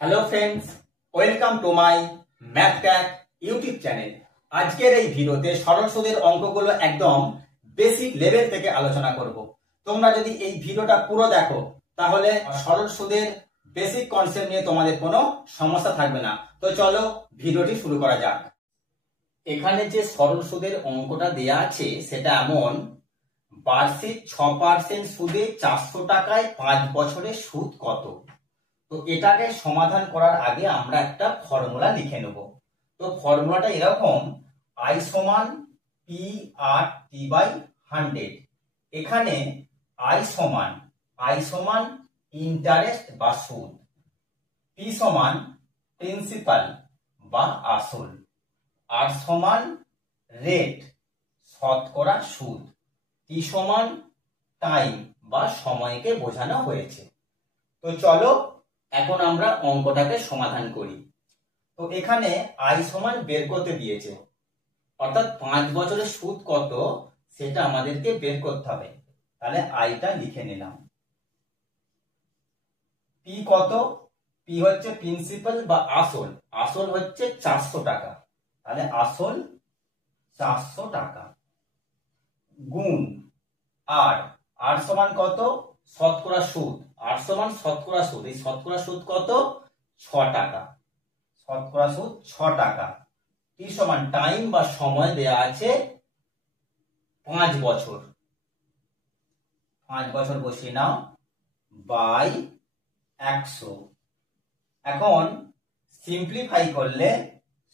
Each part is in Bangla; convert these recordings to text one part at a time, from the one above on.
Hello friends, welcome to my math ক্যাক ইউটিউব চ্যানেল। আজকের এই ভিডিওতে সরল সুদের অঙ্কগুলো একদম বেসিক লেভেল থেকে আলোচনা করব। তোমরা যদি এই ভিডিওটা পুরো দেখো তাহলে সরল সুদের বেসিক কনসেপ্ট নিয়ে তোমাদের কোনো সমস্যা থাকবে না। তো চলো ভিডিওটি শুরু করা যাক। এখানে যে সরল সুদের অঙ্কটা দেয়া আছে সেটা এমন, বার্ষিক 6% সুদে 400 টাকায় 5 বছরের সুদ কত। তো এটাকে সমাধান করার আগে আমরা একটা ফর্মুলা লিখে নেব। তো ফর্মুলাটা এরকম, I সমান PR/T/100। এখানে I সমান ইন্টারেস্ট বা সুদ, P সমান প্রিন্সিপাল বা আসল, R সমান রেট শতকরা সুদ, T সমান টাইম বা সময়কে বোঝানো হয়েছে। তো চলো এখন আমরা অঙ্কটাকে সমাধান করি। তো এখানে I সমান বের করতে দিয়েছে, অর্থাৎ 5 বছরের সুদ কত সেটা আমাদেরকে বের করতে হবে। তাহলে আইটা লিখে নিলাম। P কত? P হচ্ছে প্রিন্সিপাল বা আসল, আসল হচ্ছে 400 টাকা। তাহলে আসল 400 টাকা গুণ আর সমান কত? শতকরা সুদ, আর সমান শতকরা সুদ। এই শতকরা সুদ কত? 6 টাকা। শতকরা সুদ 6 টাকা। টি সমান টাইম বা সময় দেয়া আছে 5 বছর। 5 বছর বসিয়ে নাও বাই 100। এখন সিম্পলিফাই করলে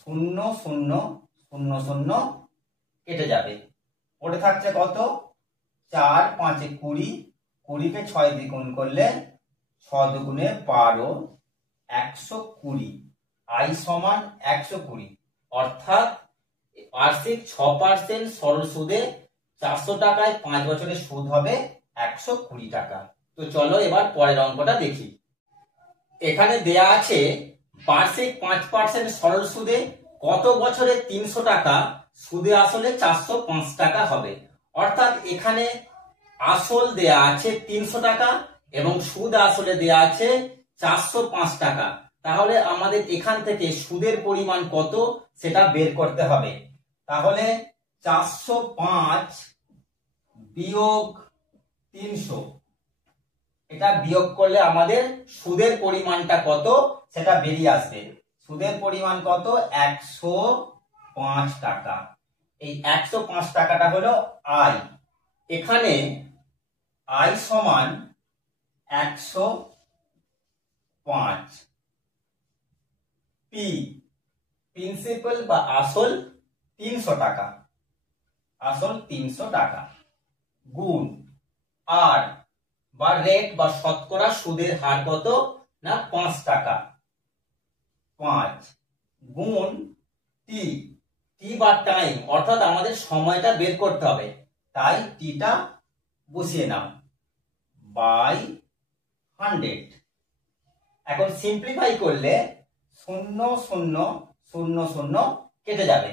0 0 0 0 কেটে যাবে। ওটা থাকছে কত? 4 5 20, 20কে 6 দিয়ে গুণ করলে 6 দুগুণে 12, 120। I সমান 120, অর্থাৎ বার্ষিক 6% সরল সুদে 400 টাকায় 5 বছরের সুদ হবে 120 টাকা। তো চলো এবার পরের অঙ্কটা দেখি। এখানে দেয়া আছে বার্ষিক 5% সরল সুদে কত বছরে 300 টাকা সুদে আসলে 405 টাকা হবে। অর্থাৎ এখানে আসল দেয়া আছে 300 টাকা এবং সুদ আসলে দেয়া আছে 405 টাকা। তাহলে আমাদের এখান থেকে সুদের পরিমাণ কত সেটা বের করতে হবে। তাহলে 405 বিয়োগ 300, এটা বিয়োগ করলে আমাদের সুদের পরিমাণটা কত সেটা বেরিয়ে আসবে। সুদের পরিমাণ কত? 105 টাকা। এই 105 টাকাটা হলো আই। এখানে I সমান 105, P প্রিন্সিপাল বা আসল 300 টাকা, আসল 300 টাকা গুণ আর বা রেট বা শতকরা সুদের হার কত না 5 টাকা, 5 গুণ টি, টি বা টাইম, অর্থাৎ আমাদের সময়টা বের করতে হবে, তাই টিটা বসিয়ে নাও বাই 100। এখন সিম্পলিফাই করলে 0 0 0 0 কেটে যাবে।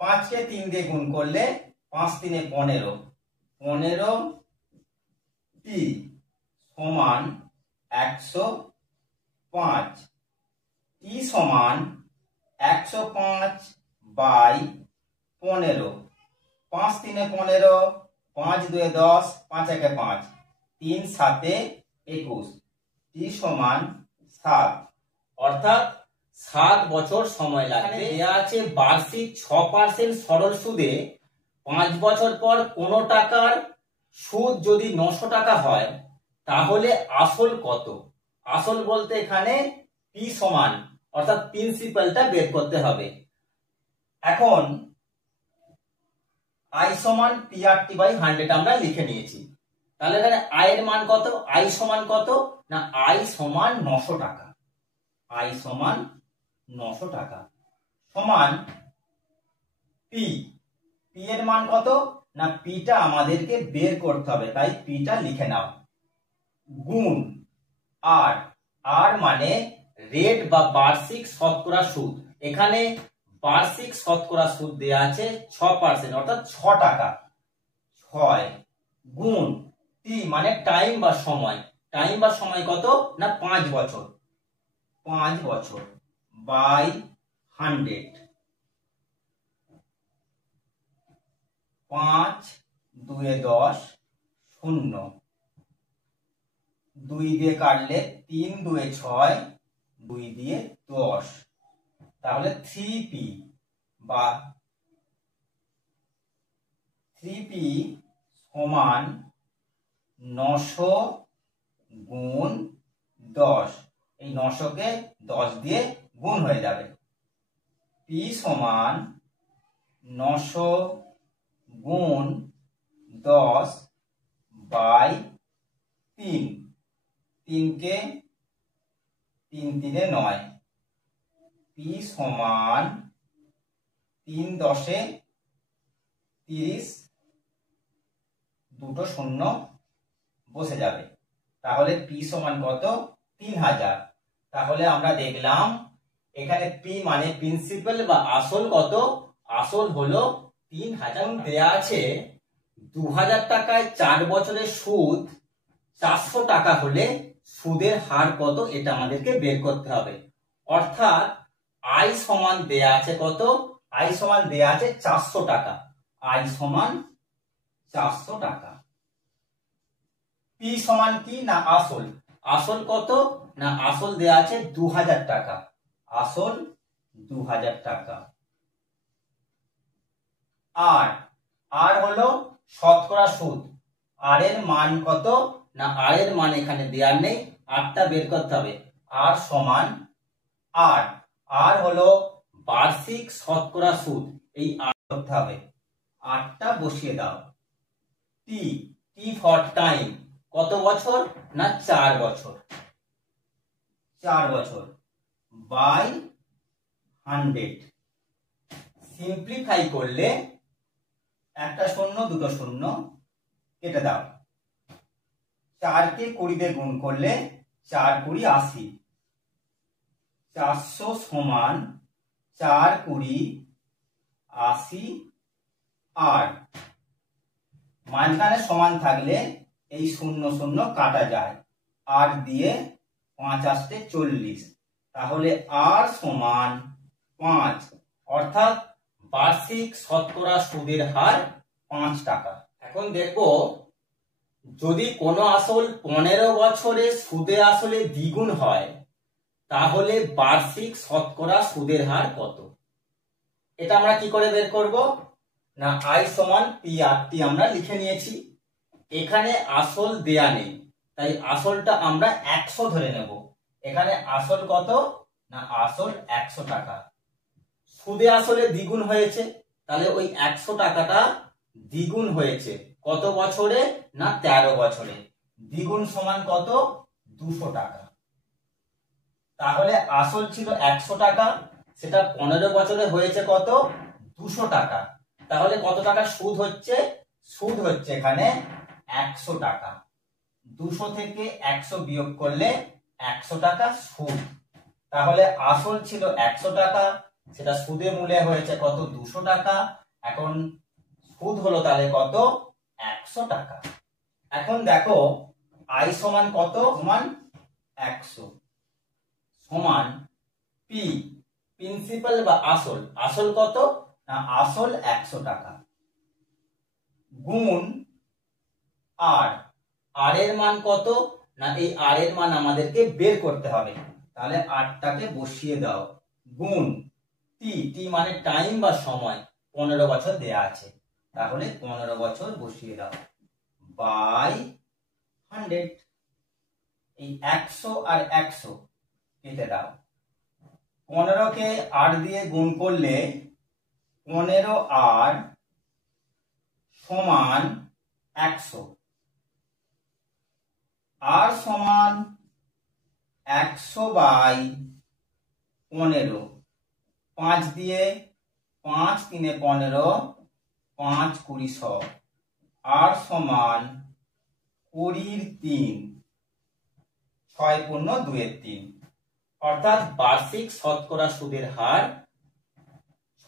5 কে 3 দিয়ে গুণ করলে 5 3 15, 15 টি সমান 105, টি সমান 105 বাই 15, 5 3 15, 5 2 10, 5 1 5, 3 7 21, টি সমান 7, অর্থাৎ 7 বছর সময় লাগবে। দেয়া আছে বার্ষিক 6% সরল সুদে 5 বছর পর কোন টাকার সুদ যদি 900 টাকা হয় তাহলে আসল কত। আসল বলতে এখানে P সমান, অর্থাৎ প্রিন্সিপালটা বের করতে হবে। এখন I সমান PR/T/100 আমরা লিখে নিয়েছি। তাহলে এখানে I এর মান কত? I সমান কত না I সমান 900 টাকা। I সমান 900 টাকা সমান P, P এর মান কত না Pটা আমাদেরকে বের করতে হবে, তাই Pটা লিখে নাও গুণ আর, আর মানে রেট বা বার্ষিক শতকরা সুদ। এখানে বার্ষিক শতকরা সুদ দেয়া আছে 6%, অর্থাৎ 6 টাকা, 6 গুণ টি মানে টাইম বা সময়, টাইম বা সময় কত না 5 বছর, 5 বছর বাই 100, 5 2 10, 0, 2 দিয়ে কাটলে 3 2 6, 2 দিয়ে 10, তাহলে 3p বা 3p সমান 900 গুণ 10, এই 900 কে 10 দিয়ে গুণ হয়ে যাবে। p সমান 900 গুণ 10 বাই 3, 3 কে 3 3 9, p সমান 3 10 30, দুটো শূন্য বসে যাবে, তাহলে p সমান কত? 3000। তাহলে আমরা দেখলাম এখানে p মানে প্রিন্সিপাল বা আসল কত? আসল হলো 3000। দেয়া আছে 2000 টাকায় 4 বছরের সুদ 400 টাকা হলে সুদের হার কত, এটা আমাদেরকে বের করতে হবে। অর্থাৎ আই সমান দেয়া আছে কত? আই সমান দেয়া আছে 400 টাকা। আই সমান 400 টাকা। পি সমান কি না আসল? আসল কত না আসল দেয়া আছে 2000 টাকা। আসল 2000 টাকা। আর আর হলো শতকরা সুদ। আর এর মান কত না আর এর মান এখানে দেয়া নেই, আরটা বের করতে হবে। আর সমান আর আর হলো বার্ষিক শতকরা সুদ, এই আর করতে হবে। আরটা বসিয়ে দাও। টি টি ফর টাইম, কত বছর না 4 বছর। 4 বছর বাই 100। সিম্পলিফাই করলে একটা শূন্য দুটো শূন্য কেটে দাও। 4 কে 20 দিয়ে গুণ করলে 4 20 80। 400 সমান 4 20 80। আর মাঝখানে সমান থাকলে এই শূন্য শূন্য কাটা যায়, আর দিয়ে 5 আসতে 40, তাহলে আর সমান 5। অর্থাৎ বার্ষিক শতকরা সুদের হার 5 টাকা। এখন দেখো যদি কোনো আসল 15 বছরে সুদে আসলে দ্বিগুণ হয় তাহলে বার্ষিক শতকরা সুদের হার কত? এটা আমরা কি করে বের করব না আই সমান পি আর টি আমরা লিখে নিয়েছি। এখানে আসল দেয়া নেই, তাই আসলটা আমরা 100 ধরে নেব। এখানে আসল কত না আসল 100 টাকা। সুদে আসলে দ্বিগুণ হয়েছে, তাহলে ওই 100 টাকাটা দ্বিগুণ হয়েছে কত বছরে না 13 বছরে। দ্বিগুণ সমান কত? 200 টাকা। তাহলে আসল ছিল 100 টাকা, সেটা 15 বছরে হয়েছে কত? 200 টাকা। তাহলে কত টাকা সুদ হচ্ছে? সুদ হচ্ছে এখানে 100 টাকা। 200 থেকে 100 বিয়োগ করলে 100 টাকা সুদ। তাহলে আসল ছিল 100 টাকা, সেটা সুদে মূলে হয়েছে কত? 200 টাকা। এখন সুদ হলো তাহলে কত? 100 টাকা। এখন দেখো আই সমান কত? সমান 100 সমান পি প্রিন্সিপাল বা আসল। আসল কত না আসল 100 টাকা গুণ আর। আর এর মান কত না এই আর এর মান আমাদেরকে বের করতে হবে, তাহলে আরটাকে বসিয়ে দাও। গুণ টি টি মানে টাইম বা সময়, 15 বছর দেয়া আছে, তাহলে 15 বছর বসিয়ে দাও বাই 100। এই 100 আর 100 কেটে দাও। 15 কে 8 দিয়ে গুণ করলে 15 আর সমান 100। আর সমান 100 বাই 15। 5 দিয়ে 5 3 15, 5 20 100। আর সমান 20 3, 6 পূর্ণ 2 3। অর্থাৎ বার্ষিক শতকরা সুদের হার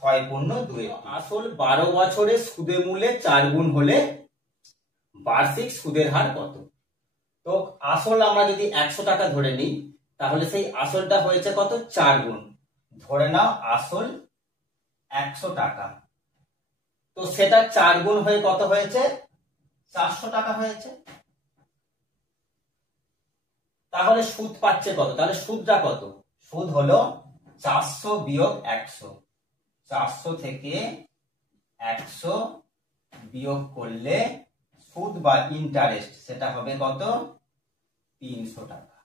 6 পূর্ণ 2। আসল 12 বছরে সুদে মূলে 4 গুণ হলে বার্ষিক সুদের হার কত? তো আসল আমরা যদি 100 টাকা ধরে নিই, তাহলে সেই আসলটা হয়েছে কত? 4 গুণ। ধরে নাও আসল 100 টাকা, তো সেটা 4 গুণ হয়ে কত হয়েছে? 400 টাকা হয়েছে। তাহলে সুদ পাচ্ছে কত? তাহলে সুদটা কত? সুদ হলো 400 বিয়োগ 100। 400 থেকে 100 বিয়োগ করলে সুদ বা ইন্টারেস্ট সেটা হবে কত? 300 টাকা।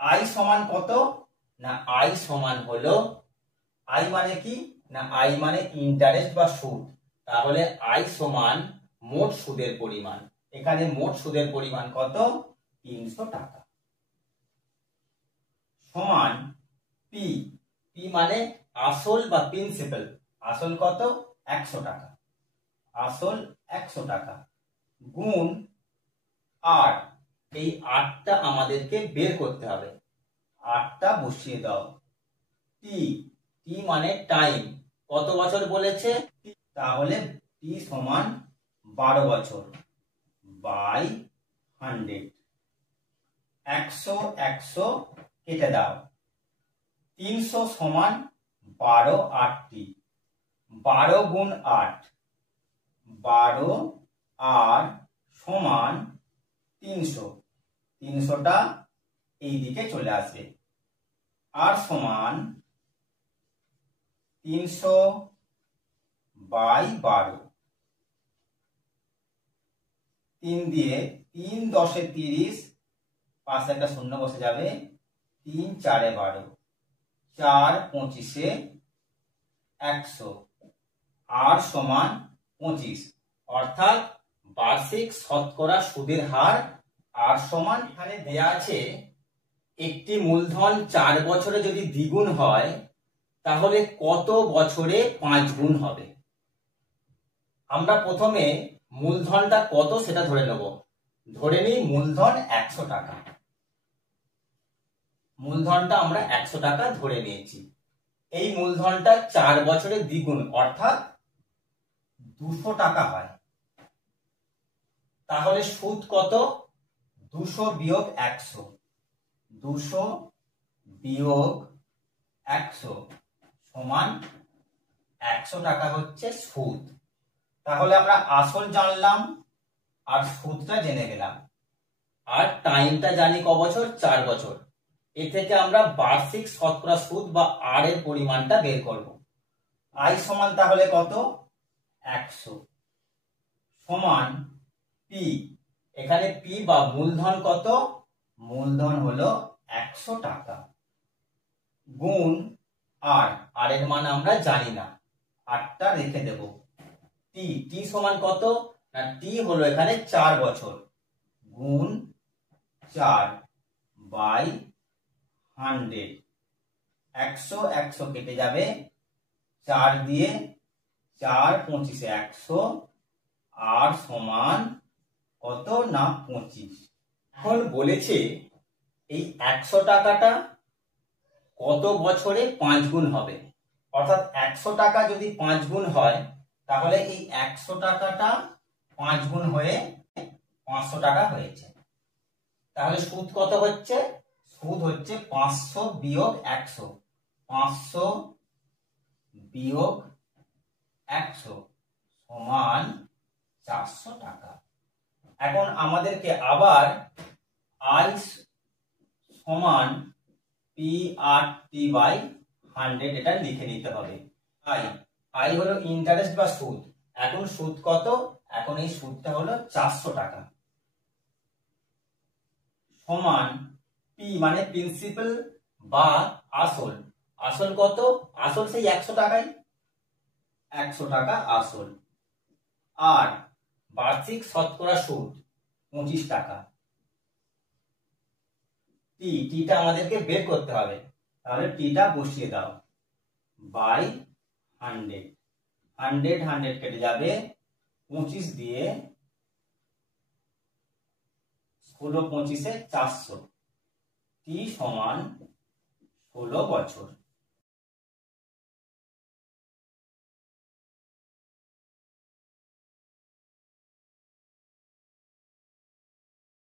আই সমান কত? না আই সমান হলো, আই মানে কি? না আই মানে ইন্টারেস্ট বা সুদ। তাহলে আই সমান মোট সুদের পরিমাণ। এখানে মোট সুদের পরিমাণ কত? 300 টাকা। সমান পি, পি মানে আসল বা প্রিন্সিপাল। আসল কত? 100 টাকা। আসল 100 টাকা গুণ আর, এই 8টা আমাদেরকে বের করতে হবে। 8টা বসিয়ে দাও। টি, টি মানে টাইম। কত বছর বলেছে? তাহলে টি সমান 12 বছর বাই 100। 100 100 কেটে দাও। 300 সমান 12 8টি। 12 গুণ 8, 12 আর সমান 300। 300টা এই দিকে চলে আসবে। আর সমান 300 বাই 12। 3 দিয়ে 3 10 30, পাশে একটা শূন্য বসে যাবে। 3 4 12, 4 25 100। আর সমান 25, অর্থাৎ বার্ষিক শতকরা সুদের হার আর সমান। এখানে দেয়া আছে একটি মূলধন 4 বছরে যদি দ্বিগুণ হয় তাহলে কত বছরে 5 গুণ হবে। আমরা প্রথমে মূলধনটা কত সেটা ধরে নেব। ধরে নিই মূলধন 100 টাকা। মূলধনটা আমরা 100 টাকা ধরে নিয়েছি। এই মূলধনটা 4 বছরে দ্বিগুণ অর্থাৎ 200 টাকা হয়। তাহলে সুদ কত? 200 বিয়োগ 100। 200 বিয়োগ 100 সমান 100 টাকা হচ্ছে সুদ। তাহলে আমরা আসল জানলাম আর সুদটা জেনে গেলাম। আর টাইমটা জানি ক বছর? 4 বছর। এ থেকে আমরা বার্ষিক শতকরা সুদ বা আর এর পরিমাণটা বের করব। আই সমান তাহলে কত? 100 সমান পি। এখানে পি বা মূলধন কত? মূলধন হলো 100 টাকা গুণ আর, আর এর মান আমরা জানি না, 8টা রেখে দেব। টি, টি সমান কত? না টি হলো এখানে 4 বছর গুণ 4 বাই 100। 100 100 কেটে যাবে। 4 দিয়ে 4 25 100 আর সমান কত? না 25। এখন বলেছে এই 100 টাকাটা কত বছরে 5 গুণ হবে। অর্থাৎ 100 টাকা যদি 5 গুণ হয় তাহলে এই 100 টাকাটা 5 গুণ হয়ে 500 টাকা হয়েছে। তাহলে সুদ কত হচ্ছে? সুদ হচ্ছে 500 বিয়োগ 100। 500 বিয়োগ 100 সমান 400 টাকা। এখন আমাদেরকে আবার আই সমান পি আর টি বাই 100 এটা লিখে নিতে হবে। আই, আই হলো ইন্টারেস্ট বা সুদ। এখন সুদ কত? এখন এই সুদটা হলো 400 টাকা সমান পি মানে প্রিন্সিপাল বা আসল। আসল কত? আসল সেই 100 টাকাই। 100 টাকা আসল। আর বার্ষিক শতকরা সুদ 25 টাকা। টি, টিটা আমাদেরকে বের করতে হবে। তাহলে টিটা বসিয়ে দাও বাই 100। 100 100 কেটে যাবে। 25 দিয়ে 16 25 400। টি সমান 16 বছর।